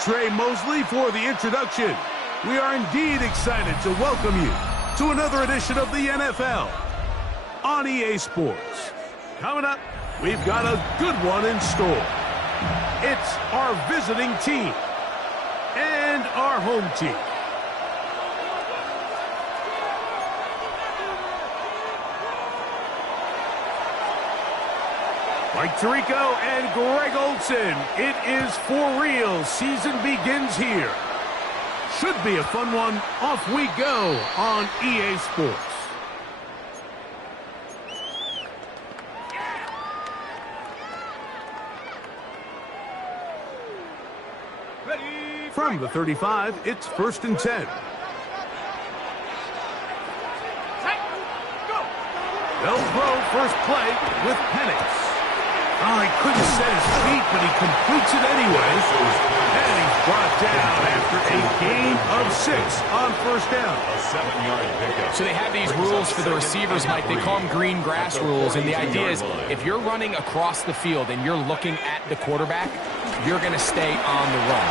Trey Mosley for the introduction. We are indeed excited to welcome you to another edition of the NFL on EA Sports. Coming up, we've got a good one in store. It's our visiting team and our home team. Mike Tirico and Greg Olsen. It is for real. Season begins here. Should be a fun one. Off we go on EA Sports. From the 35, it's 1st and 10. They'll throw first play with Penix. Oh, he couldn't set his feet, but he completes it anyway. And he's brought down after a gain of 6 on 1st down. A 7-yard pickup. So they have these rules for the receivers, Mike. They call them green grass rules. And the idea is if you're running across the field and you're looking at the quarterback, you're going to stay on the run.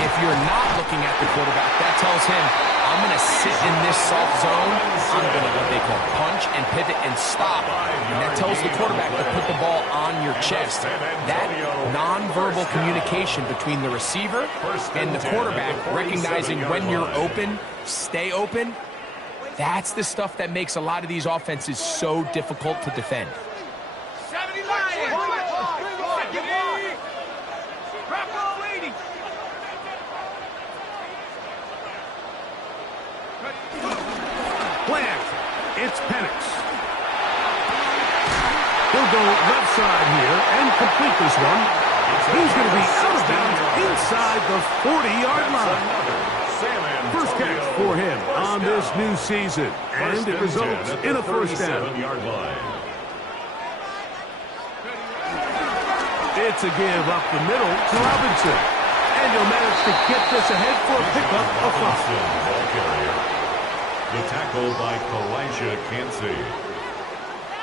If you're not looking at the quarterback, that tells him, I'm going to sit in this soft zone. I'm going to what they call punch and pivot and stop. And that tells the quarterback to put the ball on your chest. That nonverbal communication between the receiver and the quarterback, recognizing when you're open, stay open, that's the stuff that makes a lot of these offenses so difficult to defend. It's Penix. He'll go left side here and complete this one. He's going to be out of bounds inside the 40-yard line. First catch for him on this new season, and it results in a 1st down. It's a give up the middle to Robinson, and he'll manage to get this ahead for a pickup of 5. The tackle by Kalijah Cansey.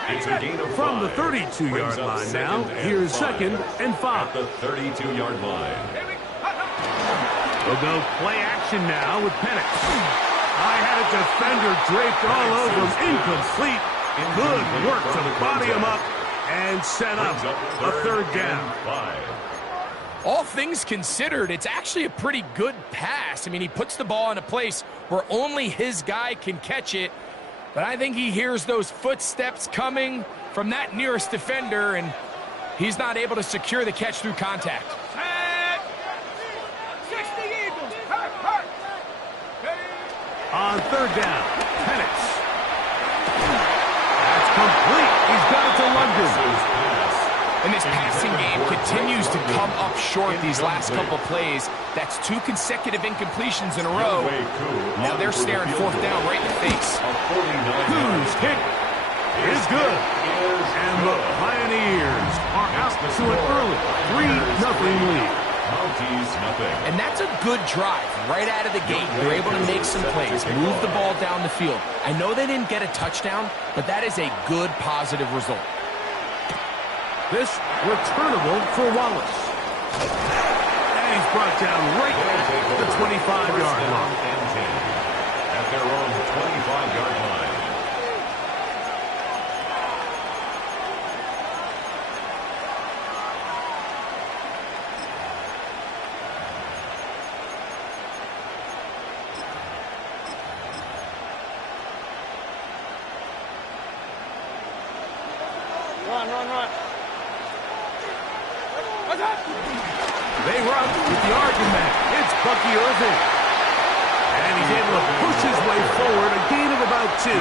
It's a gain of 5. From the 32-yard line now, here's 2nd and 5. At the 32-yard line. We'll go play action now with Penix. I had a defender draped all over him. Incomplete. Good work to body him up and set up a 3rd down. All things considered, it's actually a pretty good pass. I mean, he puts the ball in a place where only his guy can catch it. But I think he hears those footsteps coming from that nearest defender, and he's not able to secure the catch through contact. 60 Eagles. On 3rd down, Penix. That's complete. He's got it to London. And this passing game continues to come up short these last couple plays. That's 2 consecutive incompletions in a row. Now they're staring 4th down right in the face. Who's hit is good. And the Pioneers are out to an early 3-0 lead. And that's a good drive right out of the gate. They're able to make some plays, move the ball down the field. I know they didn't get a touchdown, but that is a good positive result. This returnable for Wallace. And he's brought down right at the 25-yard line. At their own 25-yard line. Run. They run with the argument. It's Bucky Irving. And he's able to push his way forward. A gain of about 2.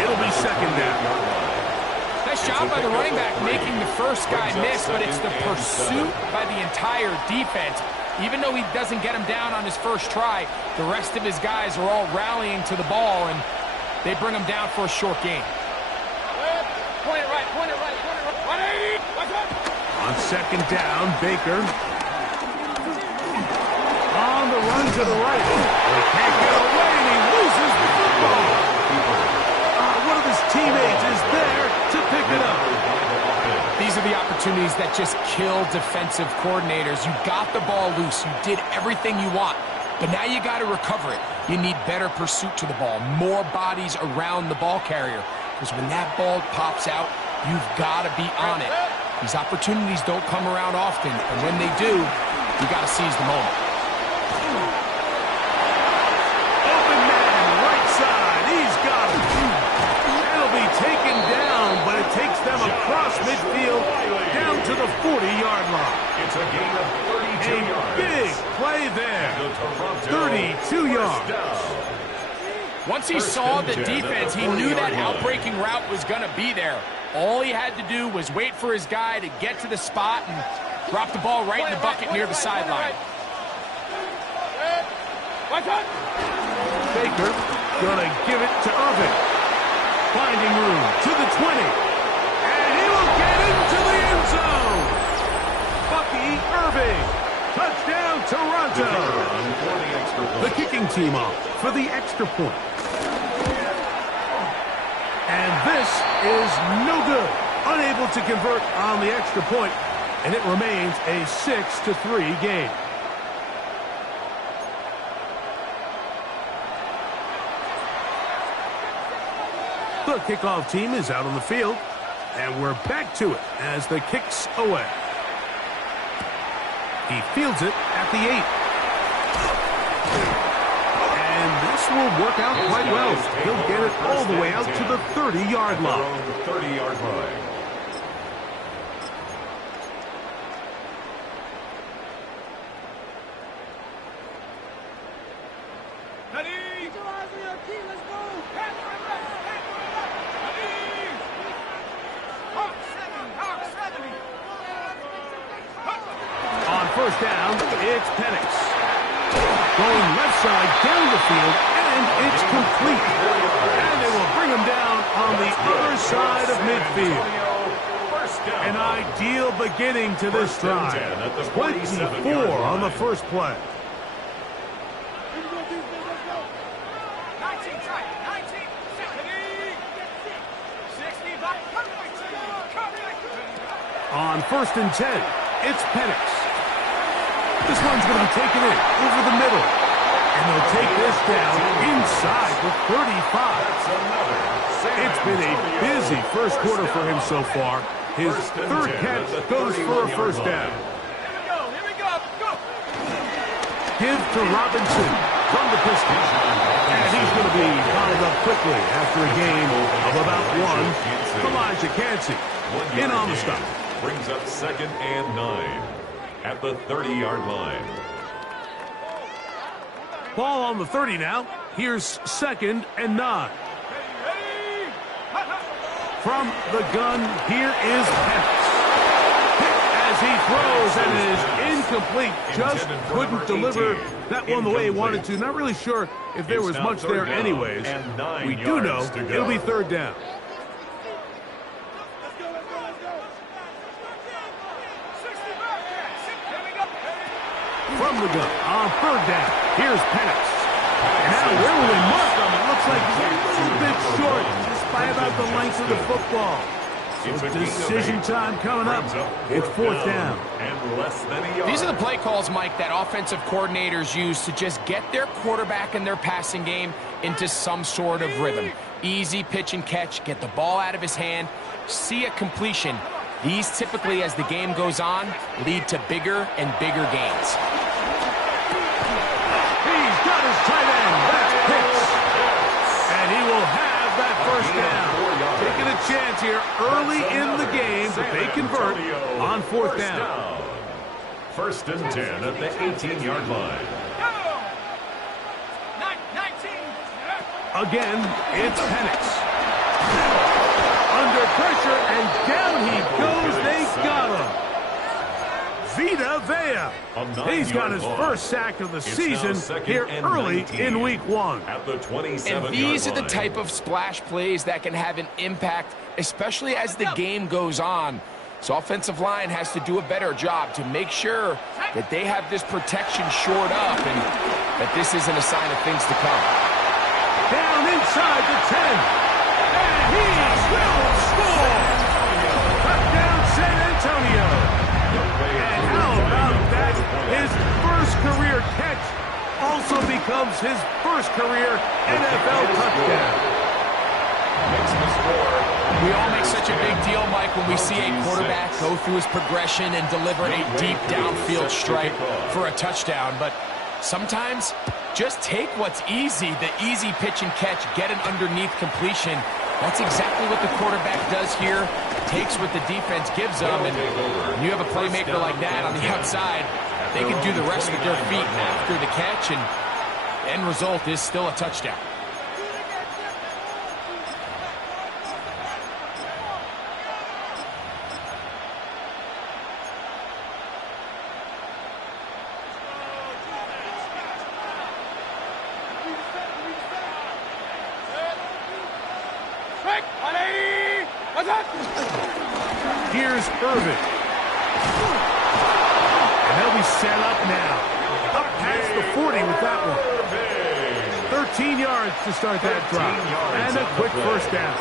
It'll be 2nd down. Nice job by the running back making the first guy miss, but it's the pursuit by the entire defense. Even though he doesn't get him down on his first try, the rest of his guys are all rallying to the ball, and they bring him down for a short gain. Point it right. 180. On 2nd down, Baker. On the run to the right. He can't get away, and he loses the football. One of his teammates is there to pick it up. These are the opportunities opportunities that just kill defensive coordinators. You got the ball loose. You did everything you want. But now you got to recover it. You need better pursuit to the ball, more bodies around the ball carrier. Because when that ball pops out, you've got to be on it. These opportunities don't come around often, and when they do, you got to seize the moment. Open man, right side. He's got it. It'll be taken down, but it takes them across midfield down to the 40-yard line. It's a gain of 32 yards. Big play there. 32 yards. Once he saw the defense, he knew that outbreaking route was going to be there. All he had to do was wait for his guy to get to the spot and drop the ball right in the bucket near the sideline. Baker gonna give it to Irving. Finding room to the 20. And he will get into the end zone. Bucky Irving. Touchdown, Toronto. The kicking team off for the extra point. And this is no good. Unable to convert on the extra point, and it remains a 6-3 game. The kickoff team is out on the field, and we're back to it as the kick's away. He fields it at the 8. And this will work out quite well. He'll get it all the way out to the 30-yard line. 30-yard line. On first down, it's Penix. Going left side down the field, and it's complete. And they will bring him down on the other side of midfield. An ideal beginning to this drive. 24 on the first play. On first and 10, it's Penix. This one's going to be taken in over the middle. And they'll take this down inside the 35. It's been a busy first quarter for him so far. His third catch goes for a first down. Here we go. Give to Robinson from the Pistons. And he's going to be followed up quickly after a gain of about 1. Elijah Cansey in on the stop. Brings up 2nd and 9 at the 30-yard line. Ball on the 30 now. Here's 2nd and 9. From the gun, here is Penix. As he throws and is incomplete. Just couldn't deliver that one the way he wanted to. Not really sure if there was much there anyways. We do know it'll be 3rd down. From the gun on 3rd down. Here's Penix. And now where will they mark him? It looks like he's a little bit short just by about the length of the football. So decision time coming up. It's 4th down. And less than a yard. These are the play calls, Mike, that offensive coordinators use to just get their quarterback and their passing game into some sort of rhythm. Easy pitch and catch, get the ball out of his hand, see a completion. These typically, as the game goes on, lead to bigger and bigger gains. He's got his tight end. That's Pitts. And he will have that first down. Taking a chance here early in the game that they convert on 4th down. 1st and 10 at the 18-yard line. Again, it's Penix. Under pressure, and down he goes. They got him. Vita Vea. He's got his first sack of the season here early in week 1. At the 27-yard And these are the line. type of splash plays that can have an impact, especially as the game goes on. So offensive line has to do a better job to make sure that they have this protection shored up and that this isn't a sign of things to come. Down inside the 10. And he will score. Touchdown San Antonio. becomes his first career NFL touchdown. Makes the score. We all make such a big deal, Mike, when we see a quarterback go through his progression and deliver a deep downfield strike for a touchdown. But sometimes, just take what's easy, the easy pitch and catch, get an underneath completion. That's exactly what the quarterback does here. Takes what the defense gives them, and when you have a playmaker like that on the outside, they can do the rest with their feet after the catch, and the end result is still a touchdown. Here's Irvin. And they'll be set up now. Up past the 40 with that one. 13 yards to start that drive. And a quick first down.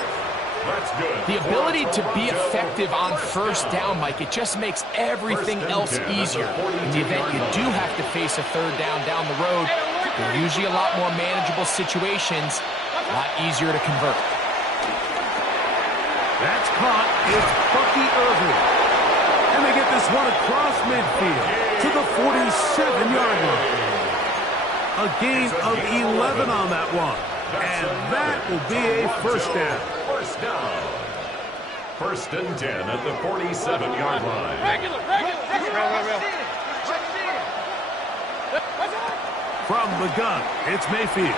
That's good. The ability to be effective on first down, Mike, it just makes everything else easier. In the event you do have to face a third down the road, they're usually a lot more manageable situations, a lot easier to convert. That's caught. It's Bucky Irvin. And they get this one across midfield to the 47-yard line. A gain of 11 on that one. And that will be a first down. First down. First and 10 at the 47-yard line. From the gun, it's Mayfield.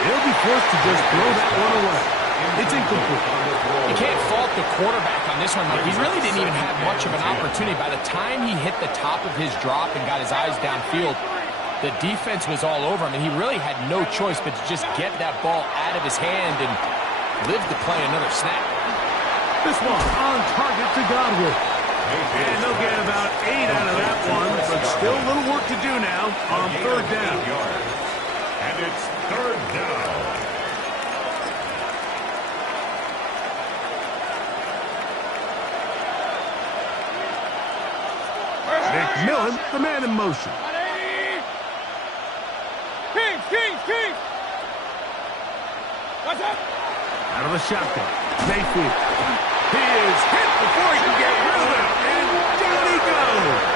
He'll be forced to just throw that one away. It's incomplete. You can't fault the quarterback on this one, Mike. He really didn't even have much of an opportunity. By the time he hit the top of his drop and got his eyes downfield, the defense was all over him, and he really had no choice but to just get that ball out of his hand and live to play another snap. This one on target to Godwin. And they'll get about 8 out of that one, but still a little work to do now on third down. And it's third down. McMillan, the man in motion. Kings! What's up? Out of the shotgun. Mayfield. He is hit before he can get rid of it. And down he goes.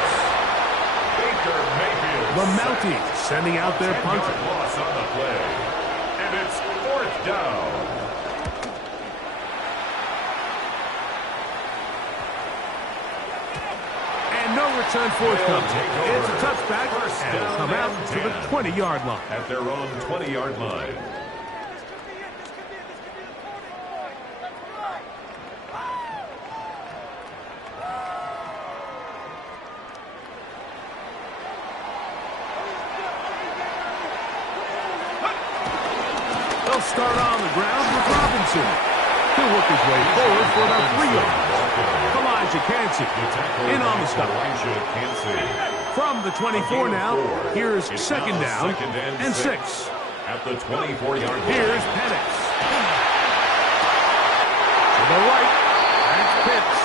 Baker Mayfield. The Mounties sending out their punter. Loss on the play. And it's fourth down. No return forthcoming. It's a touchback, and it'll come out to the 20-yard line. At their own 20-yard line. They'll start on the ground with Robinson. He'll work his way forward for about 3 yards. Elijah Cansey in on the stop. From the 24 now, here's second down and 6. At the 24-yard line. Here's Penix. To the right, that's Pitts.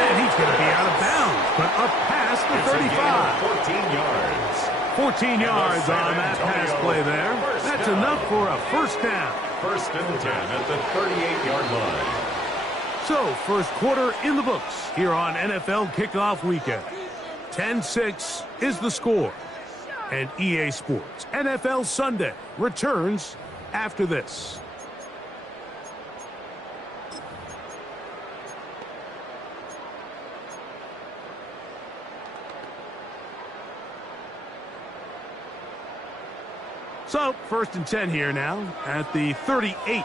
And he's going to be out of bounds, but up past the 35. 14 yards. 14 yards on that pass play there. That's enough for a first down. First and 10 at the 38-yard line. So, first quarter in the books here on NFL Kickoff Weekend. 10-6 is the score. And EA Sports NFL Sunday returns after this. So, first and 10 here now at the 38.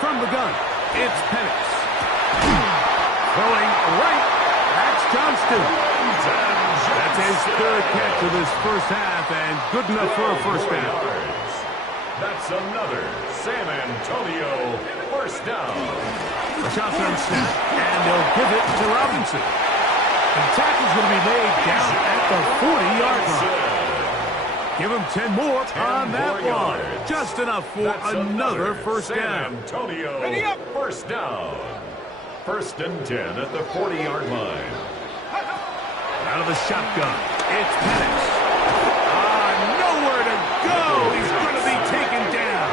From the gun, it's Penix. Throwing right, that's Johnston. That's his third catch of this first half, and good enough for a first down. That's another San Antonio first down. A shotgun snap, and they'll give it to Robinson. The tackle's going to be made down at the 40-yard line. Give him 10 more on that one. yards. Just enough for another first San down. Antonio, Ready up. first down. First and 10 at the 40-yard line. Out of the shotgun, it's Penix. Nowhere to go. He's going to be taken down.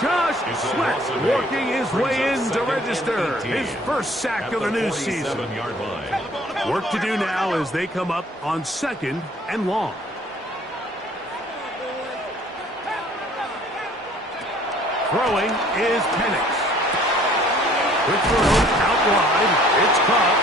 Josh Sweat working his way in to register his first sack of the new season. Line. Work to do now as they come up on 2nd and long. Throwing is Penix. Quick throw out wide. It's caught.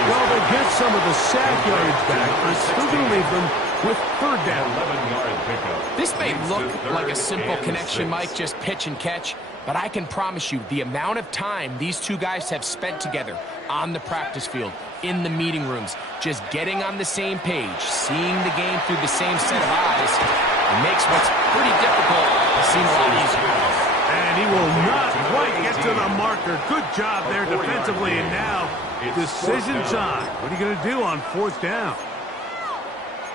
Well, they'll get some of the sack yards back, but still going to leave them with 3rd down. 11-yard pickup. This may look like a simple connection, Mike, just pitch and catch, but I can promise you the amount of time these two guys have spent together on the practice field, in the meeting rooms, just getting on the same page, seeing the game through the same set of eyes, it makes what's pretty difficult seem a lot easier. And he will not quite get to the marker. Good job there defensively, and now decision time. What are you going to do on 4th down?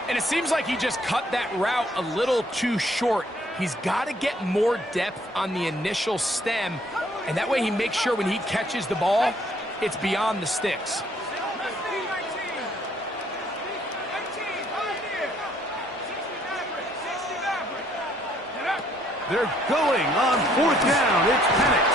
And it seems like he just cut that route a little too short. He's got to get more depth on the initial stem, and that way he makes sure when he catches the ball, it's beyond the sticks. They're going on 4th down. It's Penix.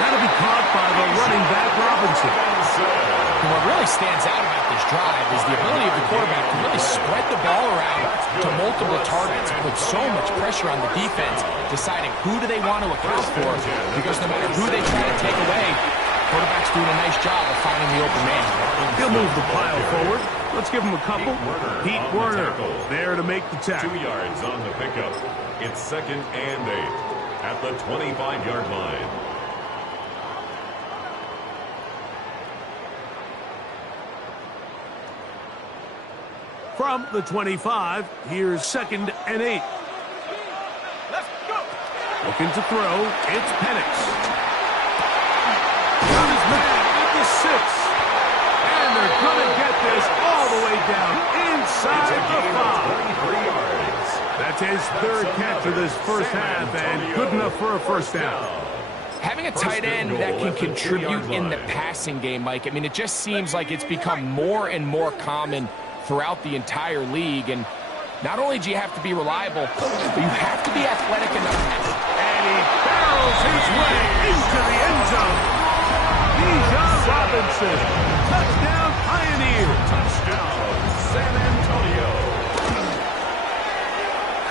That'll be caught by the running back, Robinson. And what really stands out about this drive is the ability of the quarterback to really spread the ball around to multiple targets, put so much pressure on the defense, deciding who do they want to account for, because no matter who they try to take away, quarterback's doing a nice job of finding the open man. He'll move the pile forward. Let's give him a couple. Pete Werner there to make the tackle. 2 yards on the pickup. It's 2nd and 8 at the 25-yard line. From the 25, here's 2nd and 8. Let's go. Looking to throw, it's Penix. Got his man at the 6. And they're going to get this all the way down inside the 5. 33 yards. That's his 3rd catch of this first half, and good enough for a first down. Having a tight end that can contribute in the passing game, Mike, I mean, it just seems like it's become more and more common throughout the entire league. And not only do you have to be reliable, but you have to be athletic enough. And he barrels his way into the end zone. Bijan Robinson, touchdown Pioneer. Touchdown, San Antonio.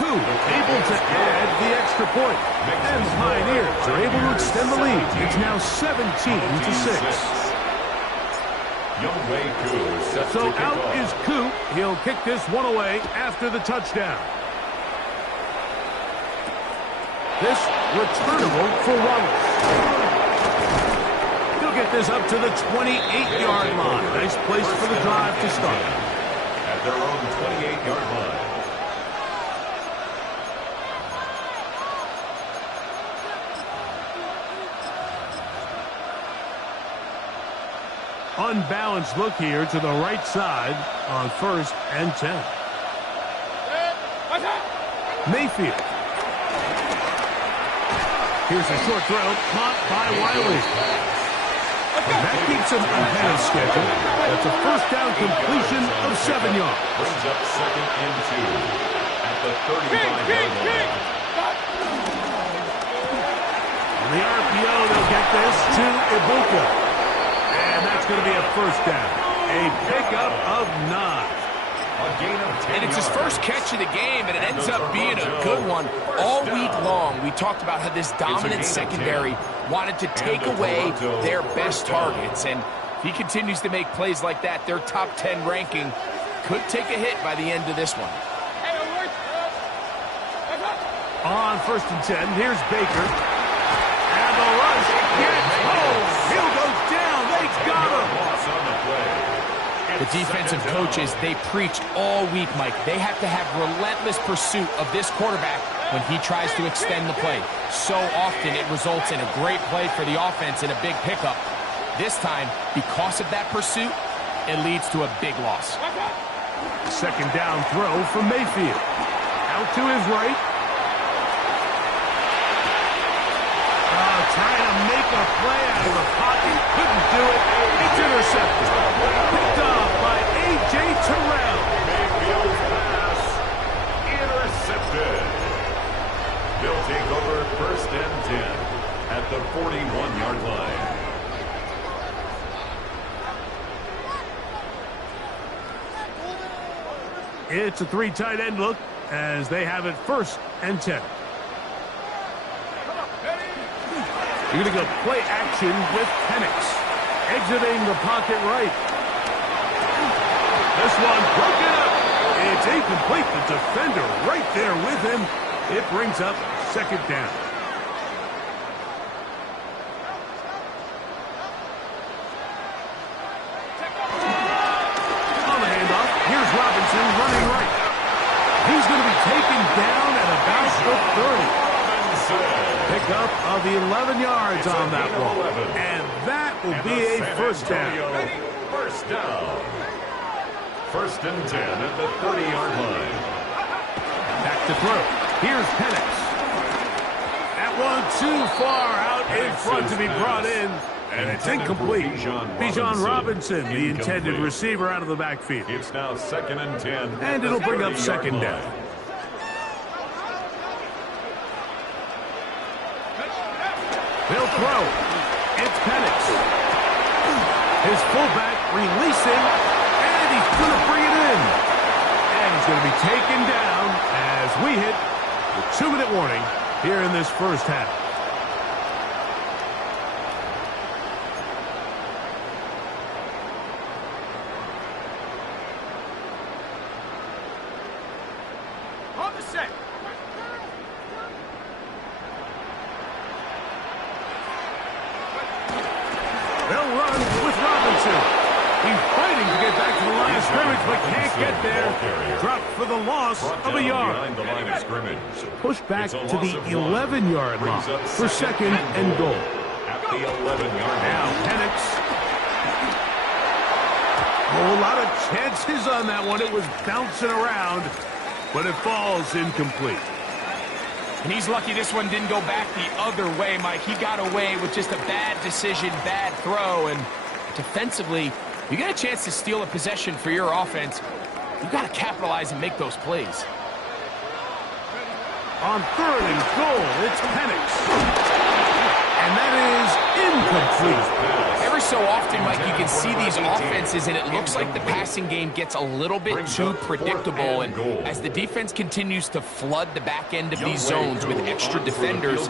Koo able to add the extra point. And Pioneers are able to extend the lead. It's now 17-6. Younghoe Koo set So to kick out off. is Koo. He'll kick this one away after the touchdown. This returnable for Wallace. He'll get this up to the 28-yard line. Nice place for the drive to start. At their own 28-yard line. Unbalanced look here to the right side on 1st and 10. Mayfield. Here's a short throw, caught by Wiley. That keeps him ahead of schedule. That's a first down completion of 7 yards. Brings up 2nd and 2 at the 35-yard line. On the RPO, they'll get this to Ibuka. And that's going to be a first down. A pickup of 9. A gain of 10 And it's his yards. first catch of the game, and it ends up being a good one. All week long, we talked about how this dominant secondary wanted to take away their best targets. And if he continues to make plays like that, their top 10 ranking could take a hit by the end of this one. On 1st and 10, here's Baker. And the rush gets home. He'll go down. They got him. Loss on the play. The defensive coaches, they preach all week, Mike. They have to have relentless pursuit of this quarterback when he tries to extend the play. So often it results in a great play for the offense and a big pickup. This time, because of that pursuit, it leads to a big loss. Second down throw from Mayfield. Out to his right. Trying to make a play out of the pocket. Couldn't do it. It's intercepted. Picked off by A.J. Terrell. Mayfield's pass intercepted. They'll take over 1st and 10 at the 41-yard line. It's a 3 tight end look as they have it 1st and 10. You're going to go play action with Penix. Exiting the pocket right. This one broken up. It's incomplete. The defender right there with him. It brings up 2nd down. On the handoff, here's Robinson running right. He's going to be taken down at about the 30. Pick up of 11 yards on that one. And that will be a 1st down. 1st down. 1st and 10 at the 30-yard line. Back to throw. Here's Penix. That one too far out in front to be brought in. And it's incomplete. Bijan Robinson, the intended receiver, out of the backfield. It's now 2nd and 10. And it'll bring up 2nd down. They'll throw. It's Penix. His fullback releasing, and he's going to bring it in. And he's going to be taken down as we hit the 2-minute warning here in this 1st half. On the set. They'll run with Robinson. He's fighting to get back to the line of scrimmage, but can't get there. Dropped for the loss of a yard. Behind the line of scrimmage. Pushed back to the 11-yard line for 2nd and goal. At the 11-yard line. Now Penix. Oh, a lot of chances on that one. It was bouncing around, but it falls incomplete. And he's lucky this one didn't go back the other way, Mike. He got away with just a bad decision, bad throw. And defensively, you get a chance to steal a possession for your offense. You've got to capitalize and make those plays. On 3rd and goal, it's Penix. And that is incomplete. Every so often, Mike, you can see these offenses, and it looks like the passing game gets a little bit too predictable. And as the defense continues to flood the back end of these zones with extra defenders,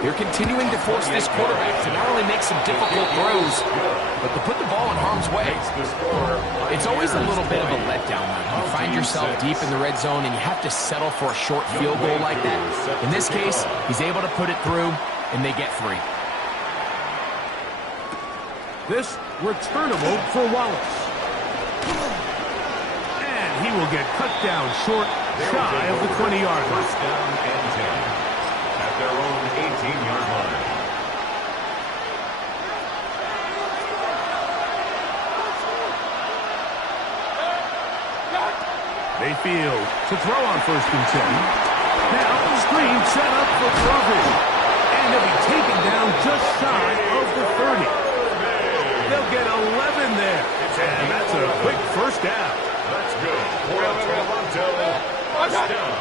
they're continuing to force this quarterback to not only make some difficult throws, but to put the ball in harm's way. It's always a little bit of a letdown. You find yourself deep in the red zone, and you have to settle for a short field goal like that. In this case, he's able to put it through, and they get 3. This returnable for Wallace. And he will get cut down short, shy of the 20-yard line. 1st down and 10 at their own 18-yard line. Mayfield to throw on 1st and 10. Now screen set up for provision. And he'll be taken down just shy of the 30. They'll get 11 there. And that's a quick 1st down. That's good. For Toronto, 1st down.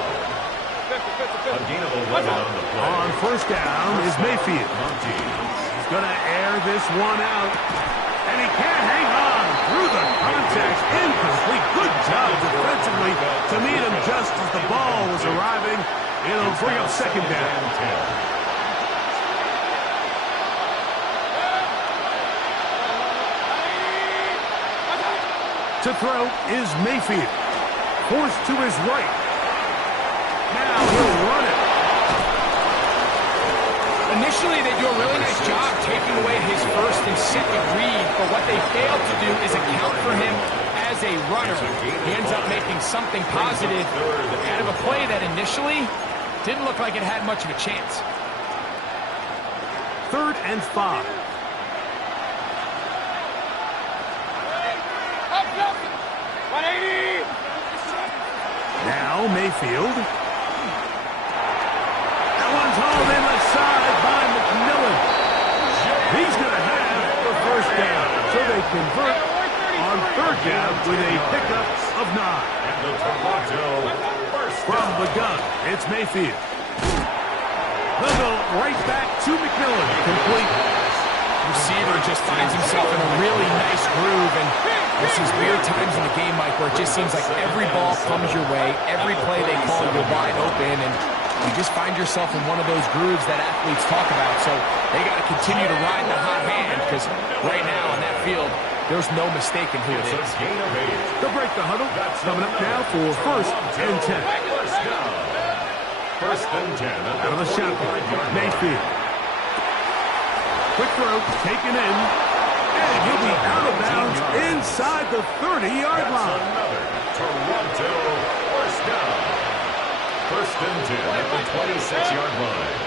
A gain of 11 on the play. On 1st down is Mayfield. He's going to air this one out. And he can't hang on through the contact. Incomplete. Good job defensively to meet him just as the ball was arriving. It'll bring up 2nd down. To throw is Mayfield. Forced to his right. Now he'll run it. Initially, they do a really nice job taking away his 1st and 2nd read, but what they failed to do is account for him as a runner. He ends up making something positive out of a play that initially didn't look like it had much of a chance. 3rd and 5. Mayfield. That one's hauled in left side by McMillan. He's going to have the first down. So they convert on third down with a pickup of 9. And the Toronto first From the gun, it's Mayfield. They'll go right back to McMillan. Complete. Receiver just finds himself in a really nice groove, and there's these weird times in the game, Mike, where it just seems like every ball comes your way, every play they call, you're wide open, and you just find yourself in one of those grooves that athletes talk about. So they got to continue to ride the hot hand, because right now on that field, there's no mistaking who it is. They'll break the huddle. Coming up now for first and 10. First and 10 Out of the shotgun, Mayfield. Quick throw, taken in, and he'll be out of bounds inside the 30-yard line. Another Toronto first down. First and 10 at the 26-yard line.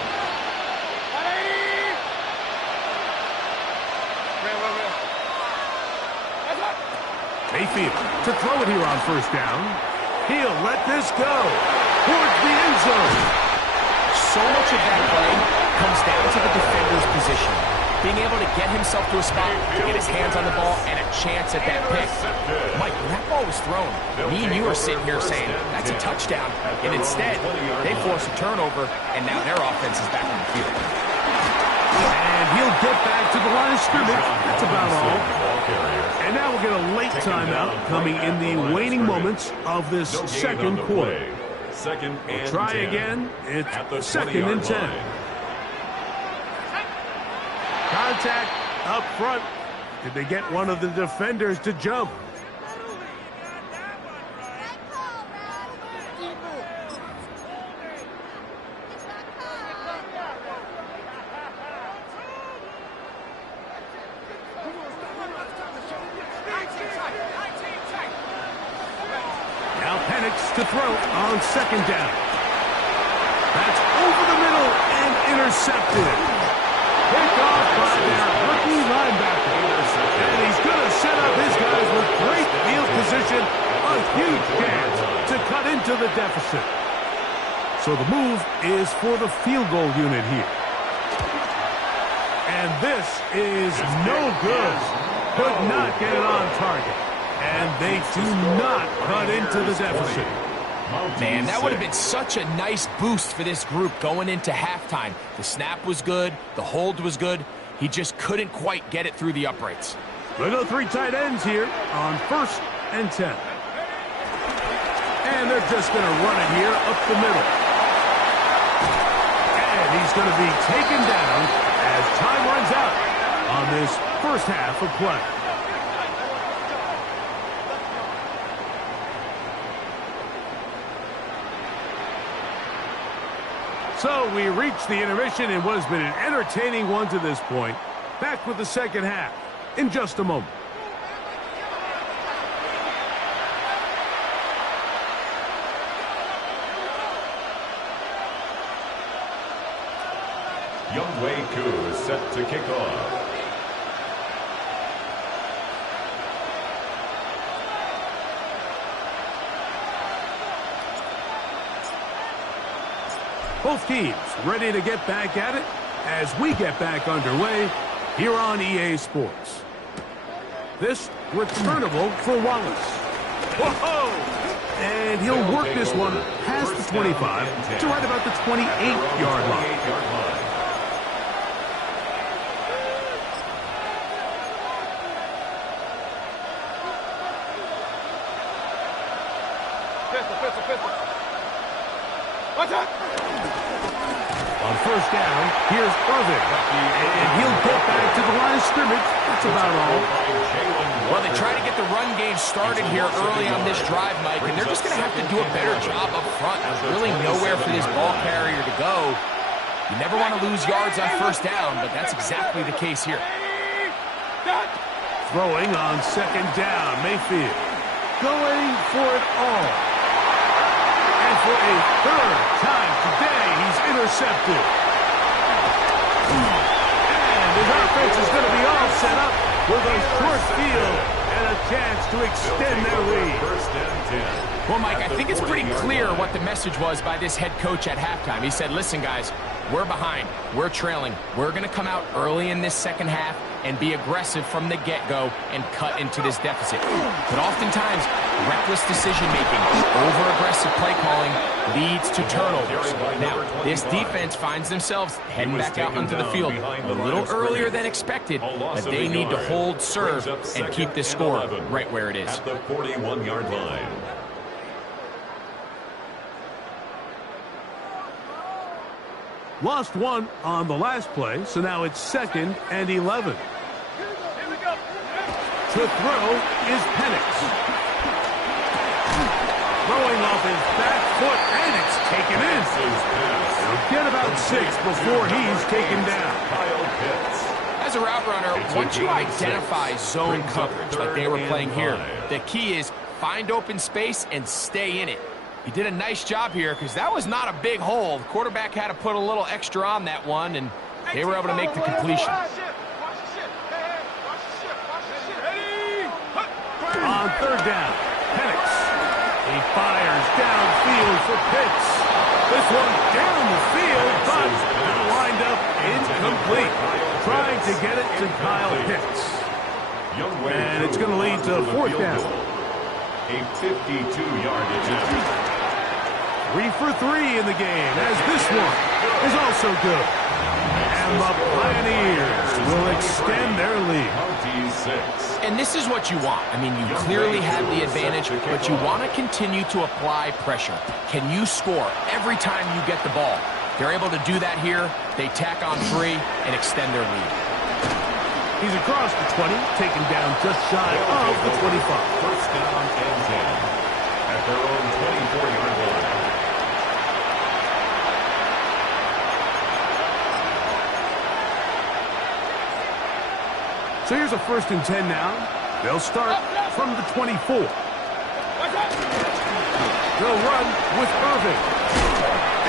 Mayfield to throw it here on first down. He'll let this go towards the end zone. So much of that play comes down to the defender's position. Being able to get himself to a spot, to get his hands on the ball, and a chance at that pick. Mike, when that ball was thrown, me and you are sitting here saying, that's a touchdown. And instead, they force a turnover, and now their offense is back on the field. And he'll get back to the line of scrimmage. That's about all. And now we'll get a late timeout coming in the waning moments of this second quarter. Second and Try 10. again. At the It's second and 10. Contact up front. Did they get one of the defenders to jump? Now Penix to throw on second down. That's over the middle and intercepted. Picked off by their rookie linebacker. And he's going to set up his guys with great field position. A huge chance to cut into the deficit. So the move is for the field goal unit here. And this is no good. Could not get it on target. And they do not cut into the deficit. Man, that would have been such a nice boost for this group going into halftime. The snap was good. The hold was good. He just couldn't quite get it through the uprights. We'll go 3 tight ends here on first and 10. And they're just going to run it here up the middle. And he's going to be taken down as time runs out on this first half of play. So we reach the intermission in what has been an entertaining one to this point. Back with the second half in just a moment. Younghoe Koo is set to kick off. Both teams ready to get back at it as we get back underway here on EA Sports. This returnable for Wallace. Whoa! And he'll work this one past the 25 to right about the 28-yard line. On first down, here's Irvin. And he'll get back to the line of scrimmage. That's about all. Well, they try to get the run game started here early on this drive, Mike, and they're just going to have to do a better job up front. There's really nowhere for this ball carrier to go. You never want to lose yards on first down, but that's exactly the case here. Throwing on second down, Mayfield. Going for it all. And for a third time today, he's intercepted. And his offense is going to be all set up with a short field and a chance to extend their lead. First and 10. Well, Mike, I think it's pretty clear what the message was by this head coach at halftime. He said, listen, guys, we're behind. We're trailing. We're going to come out early in this second half and be aggressive from the get-go and cut into this deficit. But oftentimes, reckless decision-making, over-aggressive play calling leads to turnovers. Now, this defense finds themselves heading back out onto the field a little earlier than expected, but they need to hold serve and keep this score right where it is. At the 41-yard line. Lost one on the last play, so now it's 2nd and 11. To throw is Penix. Throwing off his back foot, and it's taken in. He'll get about 6 before he's taken down. Kyle Pitts. As a route runner, once you identify zone coverage like they were playing here, the key is find open space and stay in it. He did a nice job here because that was not a big hole. The quarterback had to put a little extra on that one, and they were able to make the completion. On 3rd down, Penix. He fires downfield for Pitts. This one down the field, but it'll wind up incomplete. Trying to get it to Kyle Pitts. And it's going to lead to 4th down. A 52-yard attempt. 3 for 3 in the game, as this one is also good. And the Pioneers will extend their lead. 26. And this is what you want. I mean, you clearly have the advantage, but you want to continue to apply pressure. Can you score every time you get the ball? They're able to do that here. They tack on 3 and extend their lead. He's across the 20, taken down just shy of the 25. First down and 10 at their own 24-yard line. So here's a 1st and 10 now. They'll start from the 24. They'll run with Irving.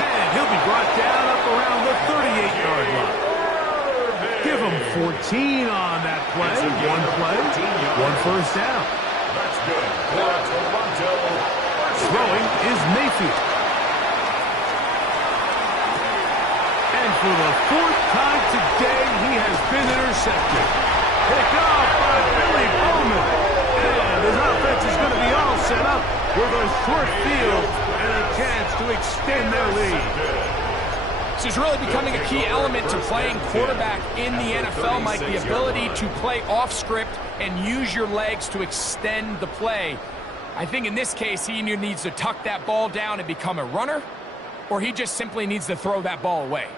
And he'll be brought down up around the 38-yard line. Give him 14 on that play. One play, 1 first down. That's good for Toronto. Throwing is Mayfield. And for the 4th time today, he has been intercepted. Picked off by Billy Bowman. And his offense is going to be all set up with a short field and a chance to extend their lead. This is really becoming a key element to playing quarterback in the NFL, Mike, the ability to play off script and use your legs to extend the play. I think in this case, he either needs to tuck that ball down and become a runner, or he just simply needs to throw that ball away.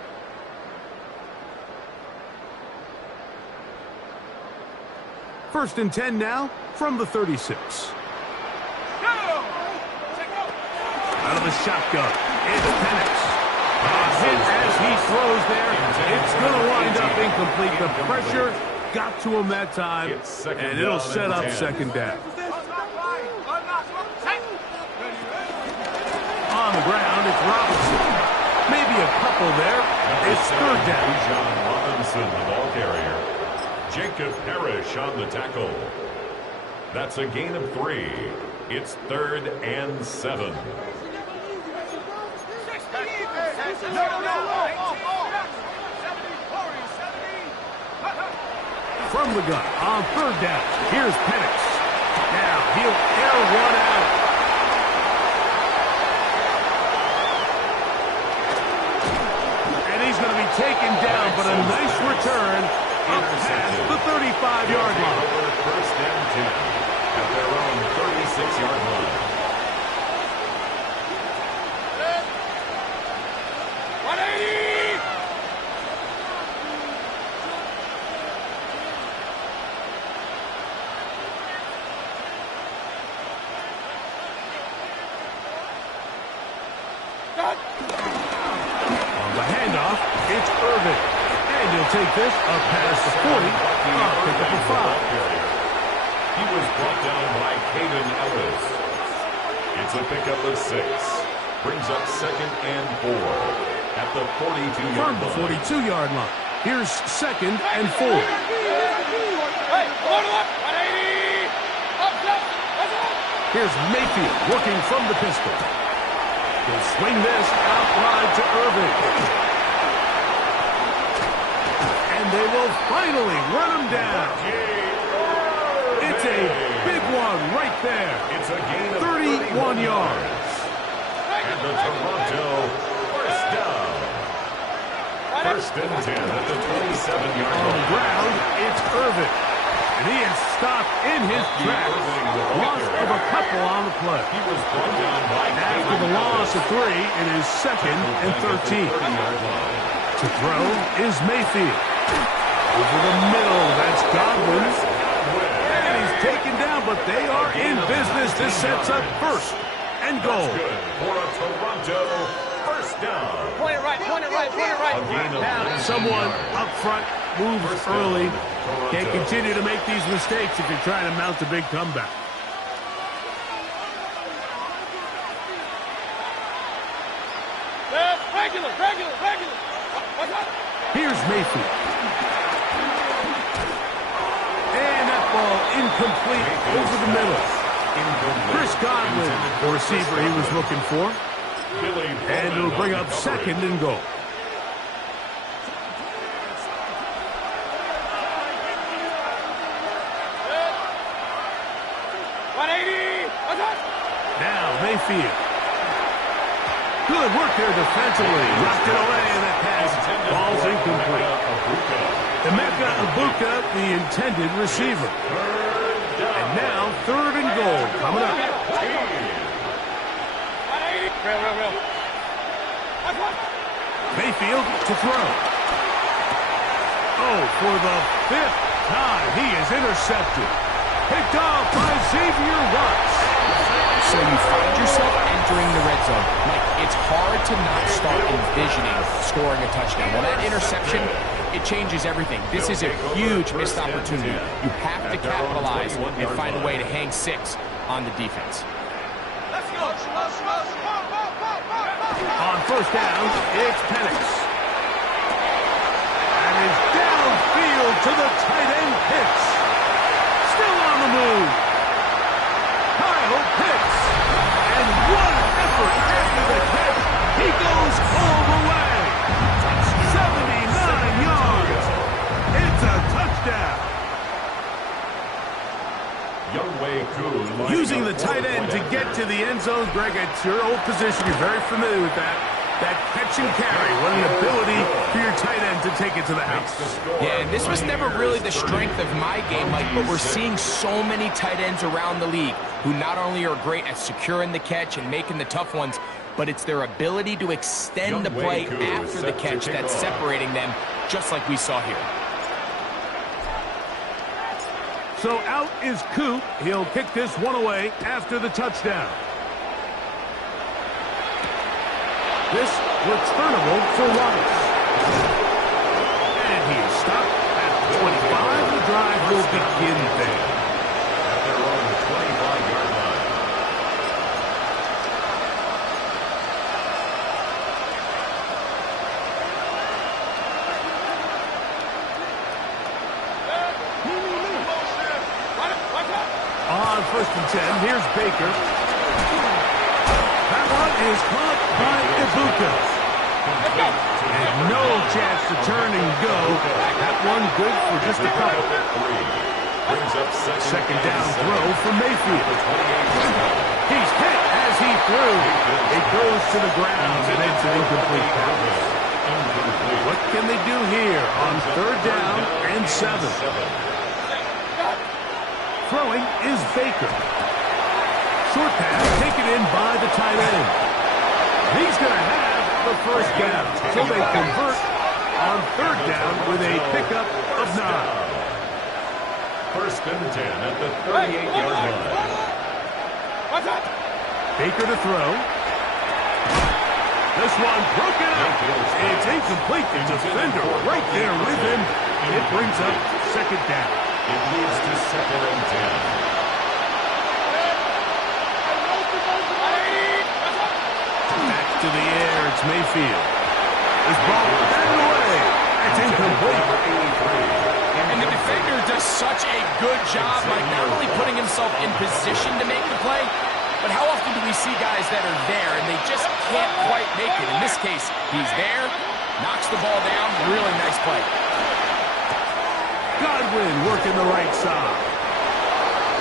First and 10 now from the 36. Out of the shotgun, it's Penix. Hit as he throws there. It's going to wind up incomplete. The pressure got to him that time, and it'll set up 2nd down. On the ground, it's Robinson. Maybe a couple there. It's 3rd down. John Robinson, the ball carrier. Jacob Parrish on the tackle. That's a gain of 3. It's 3rd and 7. From the gun on 3rd down. Here's Penix. Now he'll air one out. And he's going to be taken down, but a nice return. Past the 35-yard line. First and 10 at their own 36-yard line. 180! On the handoff, it's Irving. And he'll take this up past the 40. Pick up a 5. He was brought down by Caden Ellis. It's a pickup of 6. Brings up 2nd and 4 at the 42-yard line. From the 42-yard line. Here's 2nd and 4. Hey, hold up! 180! Here's Mayfield working from the pistol. He'll swing this out wide to Irving. And they will finally run him down. It's a big one right there. It's a gain of 31 yards. And the Toronto first down. First and 10 at the 27-yard line. On the ground, it's Irving. And he is stopped in his tracks. Loss of a couple on the play. He was brought down by After the loss of 3, it is 2nd and 13. To throw is Mayfield. Over the middle, that's Godwin. And he's taken down, but they are in business. This sets up first and goal. Good for a Toronto first down. Point it right, point it right, point it right. A gain of Now, 19 someone yards. up front moves First down, early. Toronto. Can't continue to make these mistakes if you're trying to mount a big comeback. Regular, regular, regular. What's up? Here's Mayfield. And that ball incomplete over the middle. Chris Godwin, the receiver he was looking for. And it'll bring up 2nd and goal. Now Mayfield. Good work there defensively. Knocked it away, and that pass falls incomplete. Emeka Egbuka, the intended receiver. And now 3rd and goal coming up. Mayfield to throw. Oh, for the 5th time, he is intercepted. Picked off by Xavier Watts. So you find yourself entering the red zone. Like, it's hard to not start envisioning scoring a touchdown. Well, that interception, it changes everything. This is a huge missed opportunity. You have to capitalize and find a way to hang 6 on the defense. Let's go. On first down, it's Penix. And is downfield to the tight end Pitts. Still on the move. Kyle Pitts. And what an effort after the catch. He goes all the way. 79 yards. It's a touchdown. Using the tight end to get to the end zone, Greg, it's your old position. You're very familiar with that. That catch and carry, what an ability for your tight end to take it to the house. Yeah, and this was never really the strength of my game, Mike, but we're seeing so many tight ends around the league who not only are great at securing the catch and making the tough ones, but it's their ability to extend the play after the catch that's separating them, just like we saw here. So out is Coop. He'll kick this one away after the touchdown. This returnable for Wallace. And he is stopped at 25. The drive will begin there. At their own 25-yard line. On first and 10, here's Baker. That one is caught by Egbuka. And no chance to turn and go. That one good for just a couple. Brings up Second down throw for Mayfield. He's hit as he threw. It goes to the ground, and it's an incomplete pass. What can they do here on 3rd down and 7? Throwing is Baker. Short pass taken in by the tight end. He's going to have the first down. So they convert on 3rd down with a pickup of 9. First and 10 at the 38-yard line. Baker to throw. This one broken up. It's incomplete. The defender right there with him. It brings up 2nd down. It leads to 2nd and 10. Back to the air, it's Mayfield. This ball batted away. It's incomplete. And the defender defender does such a good job, like not only putting himself in position to make the play, but how often do we see guys that are there and they just can't quite make it? In this case, he's there, knocks the ball down, really nice play. Godwin working the right side.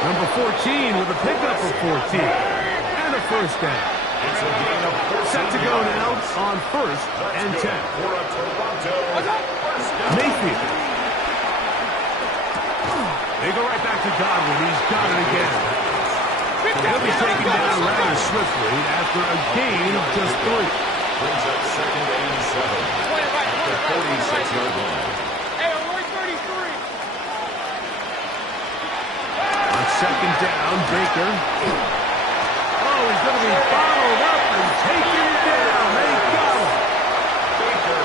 Number 14 with a pickup of 14. And a first down. It's a gain of 14 Set to go now on first and 10. For a Toronto first down. Mayfield. They go right back to Godwin. He's got it again. He'll be taken down rather swiftly after a gain of just 3. Brings up second and 7. At the 46-yard line. Hey, I'm only 33. On second down, Baker. Oh, he's going to be followed up and taken down. They got him.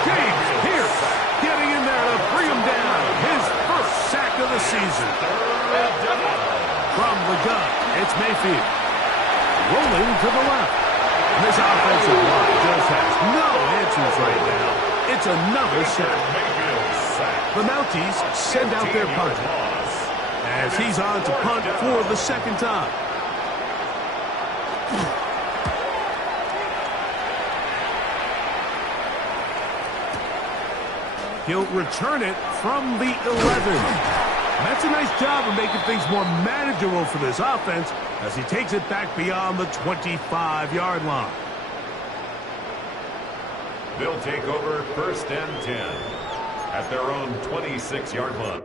James Pierce getting in there to bring him down. His first sack of the season. From the gun, it's Mayfield. Rolling to the left. This offensive line just has no answers right now. It's another sack. The Mounties send out their punter as he's on to punt for the second time. He'll return it from the 11. That's a nice job of making things more manageable for this offense as he takes it back beyond the 25-yard line. They'll take over first and 10 at their own 26-yard line.